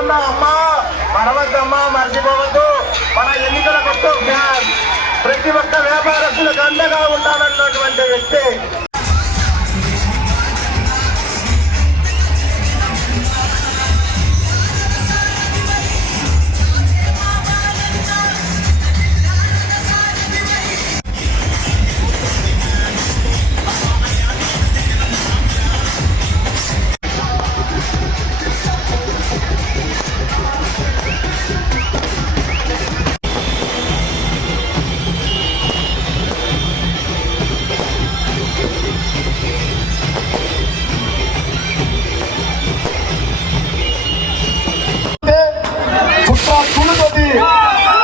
అమ్మఒడి అమ్మ మనవద్దమ్మా మర్చిపోవద్దు. మన ఎన్నికల కొత్త ప్రతి ఒక్క వ్యాపారస్తులకు అండగా ఉండాలన్నటువంటి వ్యక్తి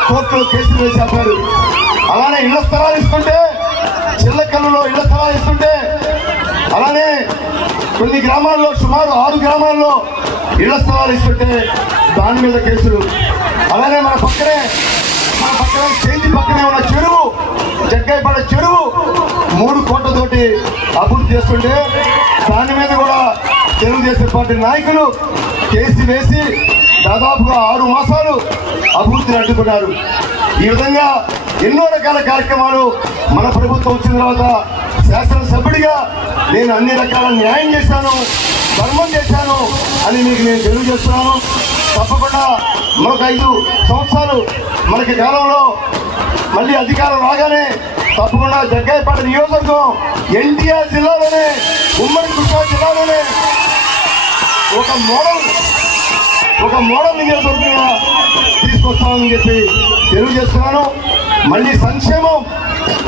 కోర్టులో కేసులు వేసి ఆపారు అలానే ఇళ్ళ స్థలాలు ఇస్తుంటే చిల్లకల్లులో ఇళ్ళ స్థలాలు ఇస్తుంటే అలానే కొన్ని గ్రామాల్లో సుమారు ఆరు గ్రామాల్లో ఇళ్ళ స్థలాలు ఇస్తుంటే దాని మీద కేసులు. అలానే మన పక్కనే మన పక్కనే చేతి పక్కనే ఉన్న చెరువు జగ్గైపడ చెరువు మూడు కోట్లతోటి అభివృద్ధి చేస్తుంటే దాని మీద కూడా తెలుగుదేశం పార్టీ నాయకులు కేసు వేసి దాదాపుగా ఆరు మాసాలు అభివృద్ధిని అడ్డుకున్నారు. ఈ విధంగా ఎన్నో రకాల కార్యక్రమాలు మన ప్రభుత్వం వచ్చిన తర్వాత శాసనసభ్యుడిగా నేను అన్ని రకాల న్యాయం చేశాను ధర్మం చేశాను అని మీకు నేను తెలియజేస్తున్నాను. తప్పకుండా మరొక ఐదు సంవత్సరాలు మనకి కాలంలో మళ్ళీ అధికారం రాగానే తప్పకుండా జగ్గాయపేట నియోజకవర్గం ఎన్టీఆర్ జిల్లాలోనే ఉమ్మడి కృష్ణా జిల్లాలోనే ఒక మోడల్ ఒక మోడల్ నియోజకవర్గంగా తీసుకొస్తామని చెప్పి తెలియజేస్తున్నాను. మళ్ళీ సంక్షేమం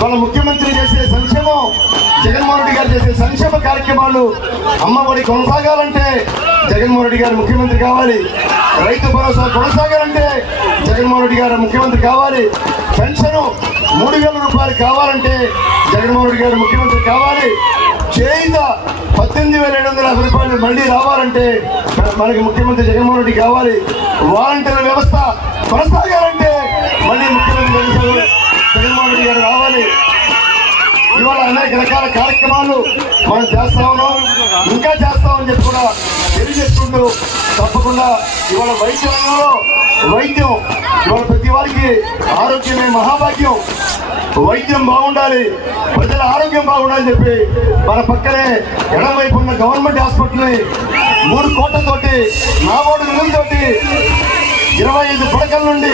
వాళ్ళ ముఖ్యమంత్రి చేసే సంక్షేమం జగన్మోహన్ రెడ్డి గారు చేసే సంక్షేమ కార్యక్రమాలు అమ్మఒడి కొనసాగాలంటే జగన్మోహన్ రెడ్డి గారు ముఖ్యమంత్రి కావాలి. రైతు భరోసా కొనసాగాలంటే జగన్మోహన్ రెడ్డి గారు ముఖ్యమంత్రి కావాలి. పెన్షన్ మూడు వేల రూపాయలు కావాలంటే జగన్మోహన్ రెడ్డి గారు ముఖ్యమంత్రి కావాలి. చేయిగా పద్దెనిమిది వేల ఏడు వందల యాభై రూపాయలు మళ్ళీ రావాలంటే మనకి ముఖ్యమంత్రి జగన్మోహన్ రెడ్డి కావాలి. వాలంటీర్ల వ్యవస్థ కొనసాగాలంటే మళ్ళీ ముఖ్యమంత్రి జగన్- జగన్మోహన్ రెడ్డి గారు రావాలి. ఇవాళ అనేక రకాల కార్యక్రమాలు మనం చేస్తా ఉన్నాం. ఇంకా చేస్తామని చెప్పి కూడా తెలియజేసుకుంటూ తప్పకుండా ఇవాళ వైద్య రంగంలో వైద్యం ఇవాళ ప్రతి వారికి ఆరోగ్యమే మహాభాగ్యం. వైద్యం బాగుండాలి ప్రజల ఆరోగ్యం బాగుండాలని చెప్పి మన పక్కనే ఎడమవైపు ఉన్న గవర్నమెంట్ హాస్పిటల్ని మూడు కోట్లతోటి నాబోడు నిధులతోటి ఇరవై ఐదు పడకల నుండి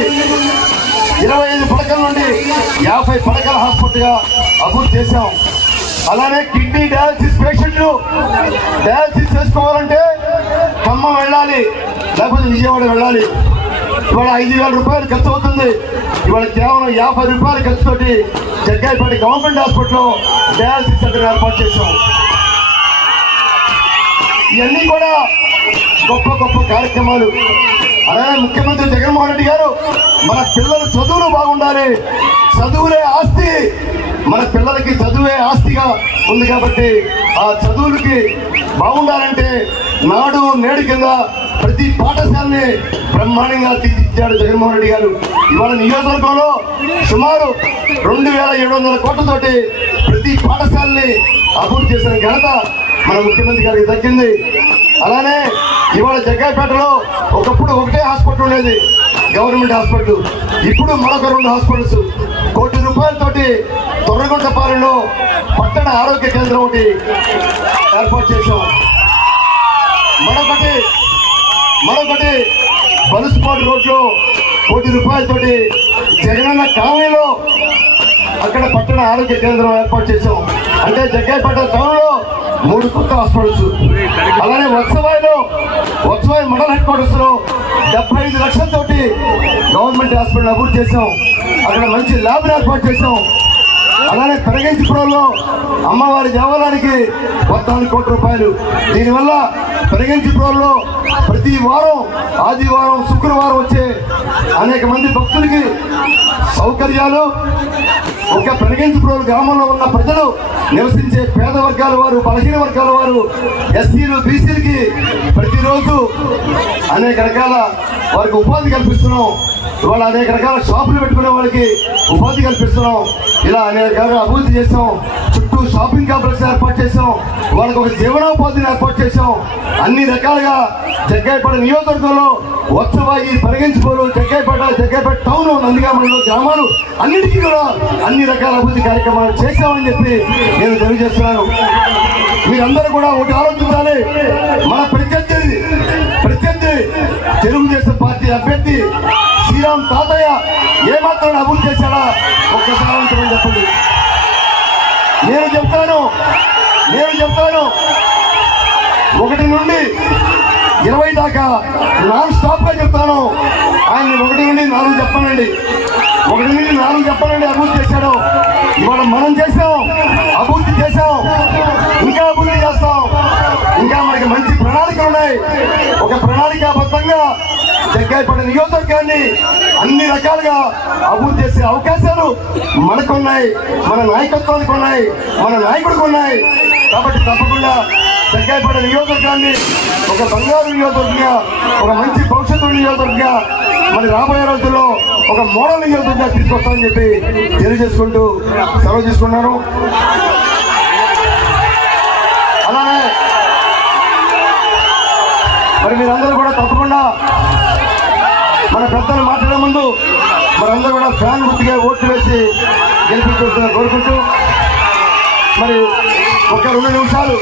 ఇరవై ఐదు పడకల నుండి యాభై పడకల హాస్పిటల్గా అభివృద్ధి చేశాం. అలానే కిడ్నీ డయాలసిస్ పేషెంట్లు డయాలసిస్ చేసుకోవాలంటే ఖమ్మం వెళ్ళాలి లేకపోతే విజయవాడ వెళ్ళాలి. ఇవాళ ఐదు వేల రూపాయలు ఖర్చు అవుతుంది. ఇవాళ కేవలం యాభై రూపాయల ఖర్చుతోటి జగ్గాయపేట గవర్నమెంట్ హాస్పిటల్లో డయాలసిస్ సెంటర్ ఏర్పాటు చేశాం. ఇవన్నీ కూడా గొప్ప గొప్ప కార్యక్రమాలు. అలాగే ముఖ్యమంత్రి జగన్మోహన్ రెడ్డి గారు మన పిల్లల చదువులు బాగుండాలి. చదువులే ఆస్తి. మన పిల్లలకి చదువే ఆస్తిగా ఉంది కాబట్టి ఆ చదువులకి బాగుండాలంటే నాడు నేడు కింద ప్రతి పాఠశాలని బ్రహ్మాండంగా తీర్చిదిద్దాడు జగన్మోహన్ రెడ్డి గారు. ఇవాళ నియోజకవర్గంలో సుమారు రెండు వేల ఏడు వందల కోట్లతోటి ప్రతి పాఠశాలని అభివృద్ధి చేసిన ఘనత మన ముఖ్యమంత్రి గారికి దక్కింది. అలానే ఇవాళ జగ్గాపేటలో ఒకప్పుడు ఒకటే హాస్పిటల్ ఉండేది గవర్నమెంట్ హాస్పిటల్. ఇప్పుడు మరొక రెండు హాస్పిటల్స్. కోటి రూపాయలతోటి తొర్రగుంటపాలెంలో పట్టణ ఆరోగ్య కేంద్రం ఒకటి ఏర్పాటు చేశాం. మరొకటి మరొకటి బలుసుపాటు రోడ్లో కోటి రూపాయలతోటి జగనన్న కాలనీలో అక్కడ పట్టణ ఆరోగ్య కేంద్రం ఏర్పాటు చేశాం. అంటే జగ్గాయపేట టౌన్లో మూడు కొత్త హాస్పిటల్స్. అలానే వత్సవాయిలో వత్సవాయి మండల హెడ్ క్వార్టర్స్లో డెబ్బై ఐదు లక్షలతోటి గవర్నమెంట్ హాస్పిటల్ అభివృద్ధి చేశాం. అక్కడ మంచి ల్యాబ్ ఏర్పాటు చేశాం. అలానే పెరగించిపురంలో అమ్మవారి దేవాలయానికి పద్నాలుగు కోట్ల రూపాయలు. దీనివల్ల పెరగించిపురంలో ప్రతి వారం ఆదివారం శుక్రవారం వచ్చే అనేక మంది భక్తులకి సౌకర్యాలు ఒక పెరగించిపురం గ్రామంలో ఉన్న ప్రజలు నివసించే పేద వర్గాల వారు బలహీన వర్గాల వారు ఎస్సీలు బీసీలకి ప్రతిరోజు అనేక రకాల వారికి ఉపాధి కల్పిస్తున్నాం. ఇవాళ అనేక రకాల షాపులు పెట్టుకునే వాళ్ళకి ఉపాధి కల్పిస్తున్నాం. ఇలా అనేక రకాల అభివృద్ధి చేస్తాం చుట్టూ షాపింగ్ కాంప్లెక్స్ ఏర్పాటు చేసాం వాళ్ళకి ఒక జీవనోపాధిని ఏర్పాటు చేసాం అన్ని రకాలుగా జగ్గాయపేట నియోజకవర్గంలో ఉత్సవాయి పరిగణించుకోరు. జగ్గాయపేట జగ్గాయపేట టౌన్ నందిగామలో గ్రామాలు అన్నిటికీ కూడా అన్ని రకాల అభివృద్ధి కార్యక్రమాలు చేశామని చెప్పి నేను తెలియజేస్తున్నాను. మీరందరూ కూడా ఒకటి ఆలోచించాలి. మన ప్రత్యర్థి ప్రత్యర్థి తెలుగుదేశం పార్టీ అభ్యర్థి శ్రీరామ్ తాతయ్య ఏమాత్రం అభివృద్ధి చెప్తాను. నేను చెప్తాను. ఒకటి నుండి ఇరవై దాకా నాన్ స్టాప్గా చెప్తాను. ఆయన ఒకటి నుండి నాలుగు చెప్పనండి. ఒకటి నుండి నాలుగు చెప్పానండి అభివృద్ధి చేశాడు. ఇవాళ మనం చేసాం అభివృద్ధి చేసాం ఇంకా అభివృద్ధి చేస్తాం. ఇంకా మనకి మంచి ప్రణాళికలు ఉన్నాయి. ఒక ప్రణాళిక జగ్గాయపడ నియోజకవర్గాన్ని అన్ని రకాలుగా అభివృద్ధి చేసే అవకాశాలు మనకున్నాయి మన నాయకత్వానికి ఉన్నాయి మన నాయకుడికి ఉన్నాయి. కాబట్టి తప్పకుండా జగ్గాయపడ నియోజకవర్గాన్ని ఒక బంగారు నియోజకవర్గంగా ఒక మంచి భవిష్యత్తు నియోజకవర్గంగా మరి రాబోయే రోజుల్లో ఒక మోడల్ నియోజకవర్గంగా తీసుకొస్తామని చెప్పి తెలియజేసుకుంటూ సెలవు తీసుకున్నాను. మన పెద్దలు మాట్లాడే ముందు మనందరూ కూడా ఫ్యాన్ గుర్తుగా ఓట్లు వేసి గెలిపించాల్సిన కోరుకుంటూ మరి ఒక రెండు నిమిషాలు